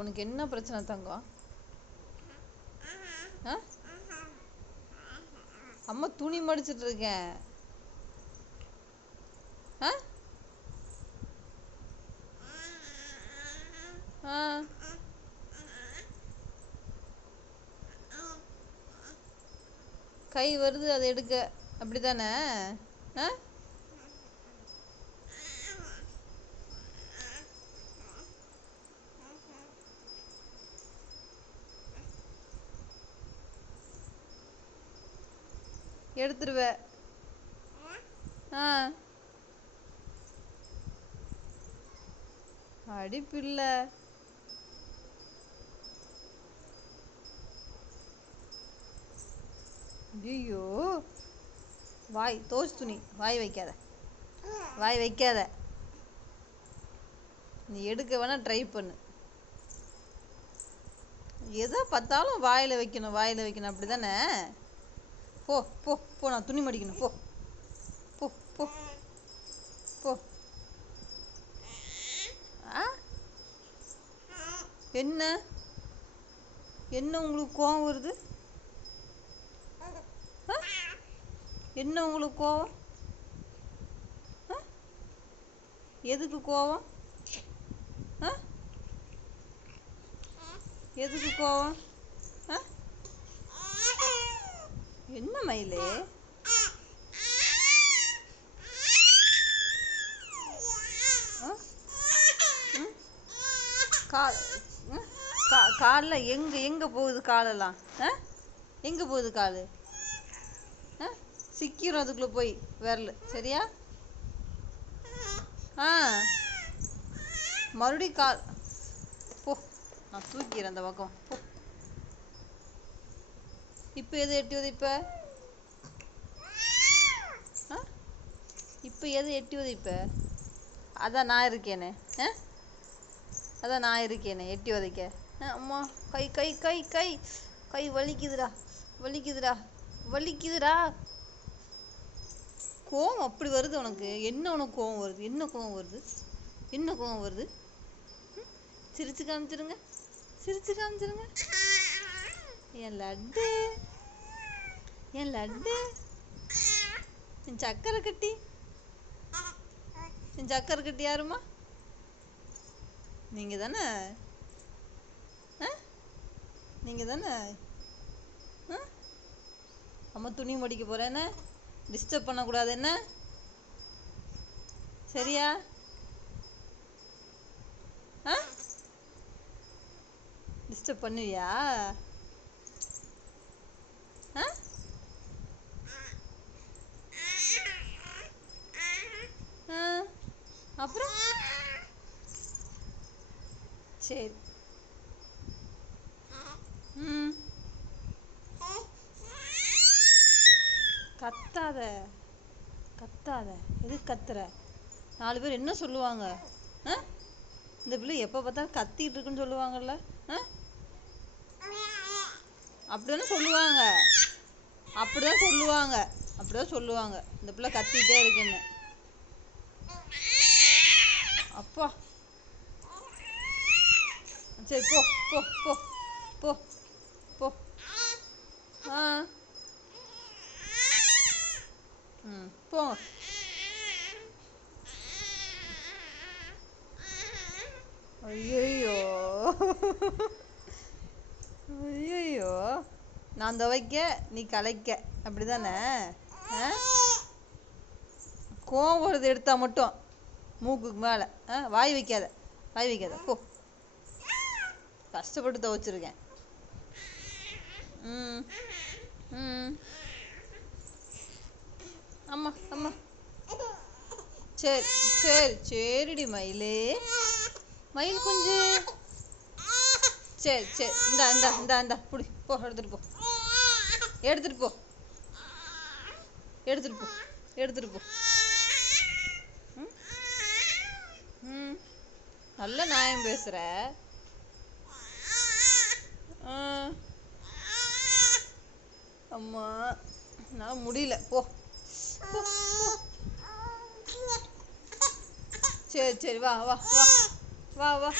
உனக்கு என்ன பிரச்சனை தங்கம்? அம்மா துணி மடிச்சிட்டு இருக்கேன். கை வருது, அதை எடுக்க. அப்படிதானே? எடுத்துருவ. அடி பிள்ளை. ஐயோ, வாய் தோச்சு துணி. வாய் வைக்காத, வாய் வைக்காத. நீ எடுக்க வேணா ட்ரை பண்ணு. எதை பார்த்தாலும் வாயில் வைக்கணும், வாயில் வைக்கணும். அப்படி தானே? போ போ போ, நான் துணி மடிக்கணும். போ போ போ போ. என்ன என்ன உங்களுக்கு கோவம் வருது? என்ன உங்களுக்கு கோவம்? எதுக்கு கோவம்? எதுக்கு கோவம்? என்ன மயிலே? காலில் எங்கே போகுது காலெல்லாம்? எங்கே போகுது கால்? சிக்கிரும் அதுக்குள்ளே போய் விரல். சரியா? மறுபடியும் கால். போ, நான் தூக்கிறேன் அந்த பக்கம். போ. இப்போ எது எட்டி உதைப்ப? இப்போ எது எட்டி உதைப்ப? அதான் நான் இருக்கேனே. அதான் நான் இருக்கேனே எட்டி உதைக்க. அம்மா, கை கை கை கை கை வலிக்குதுடா, வலிக்குதுடா, வலிக்குதுடா. கோவம் அப்படி வருது உனக்கு? என்ன உனக்கு கோவம் வருது? என்ன கோவம் வருது? என்ன கோவம் வருது? சிரிச்சு காமிச்சிருங்க, சிரிச்சு காமிச்சிருங்க. என் லட்டு, என் லட்டு, என் சக்கரை கட்டி. என் சக்கரை கட்டி யாருமா? நீங்க தானே? நீங்க தானே? அம்மா துணி மடிக்க போறேன். என்ன டிஸ்டர்ப் பண்ணக்கூடாது. என்ன சரியா? டிஸ்டர்ப் பண்ணுவியா? அப்புறம் சரி. கத்தாத, கத்தாத. எதுக்கு கத்துற? 4 பேர் என்ன சொல்லுவாங்க? இந்த பிள்ளை எப்போ பார்த்தாலும் கத்திட்டு இருக்குன்னு சொல்லுவாங்கல்ல? அப்படிதானே சொல்லுவாங்க, அப்படிதான் சொல்லுவாங்க, அப்படிதான் சொல்லுவாங்க. இந்த பிள்ளை கத்திட்டே இருக்குன்னு. அப்பா, சரி போ போ போ போ போ. போங்க. ஐயோ ஐயோ, நான் துவைக்க நீ கலைக்க. அப்படிதானே? கோவம் வருது எடுத்தா மட்டும் மூக்குக்கு மேலே. வாய் வைக்காத, வாய் வைக்காத. போ. கஷ்டப்பட்டு துவைச்சிருக்கேன். அம்மா அம்மா. சரி சரி சரிடி மயிலே, மயில் குஞ்சு. சரி சரி, இந்தா இந்தா இந்தா இந்தா புடி. போ, எடுத்துட்டு போ, எடுத்துட்டு போ, எடுத்துட்டு போ, எடுத்துட்டு போ. நல்ல நியாயம் பேசுற. அம்மா, நான் முடியல. போ. சரி சரி, வா வா வா வா வா.